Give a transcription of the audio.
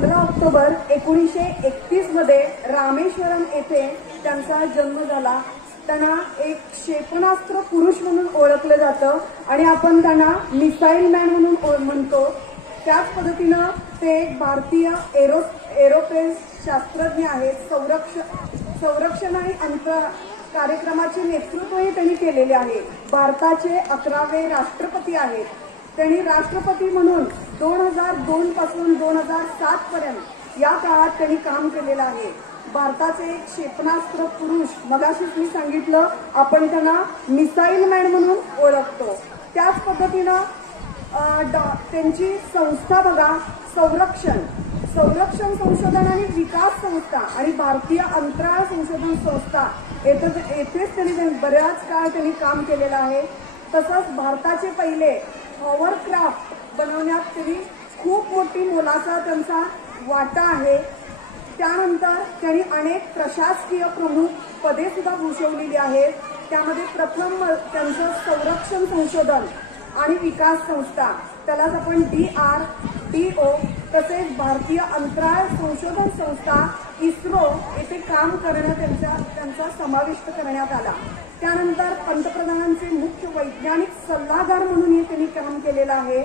15 October 1931 मध्ये रामेश्वरम येथे त्यांचा जन्म झाला। त्यांना एक क्षेपणास्त्र पुरुष म्हणून ओळखलं जातं आणि आपण त्यांना मिसाईल मॅन म्हणून म्हणतो। त्याच पद्धतीनं ते एक भारतीय एरोस्पेस शास्त्रज्ञ आहेत। संरक्षण आणि अंतर कार्यक्रमाचे नेतृत्वही त्यांनी केलेले आहे। भारताचे 11वे राष्ट्रपती आहेत। त्यांनी राष्ट्रपती म्हणून 2002 पासून 2007 पर्यंत या काळात त्यांनी काम केलेलं आहे। भारताचे एक क्षेपणास्त्र पुरुष, मगाशीच मी सांगितलं आपण त्यांना मिसाईल मॅन म्हणून ओळखतो। त्याच पद्धतीनं त्यांची संस्था बघा, संरक्षण संशोधन आणि विकास संस्था आणि भारतीय अंतराळ संशोधन संस्था येथेच त्यांनी बऱ्याच काळ त्यांनी काम केलेलं आहे। तसंच भारताचे पहिले हॉवरक्राफ्ट बनवण्यात त्यांनी खूप मोठी मोलाचा त्यांचा वाटा आहे। त्यानंतर त्यांनी अनेक प्रशासकीय प्रमुख पदे सुद्धा भूषवलेली आहेत। त्यामध्ये प्रथम त्यांचं संरक्षण संशोधन आणि विकास संस्था, त्यालाच आपण DRDO, तसेच भारतीय अंतराळ संशोधन संस्था इस्रो येथे काम करण्यात त्यांचा समाविष्ट करण्यात आला। त्यानंतर पंतप्रधानांचे मुख्य वैज्ञानिक सल्लागार म्हणूनही त्यांनी काम केलेलं आहे।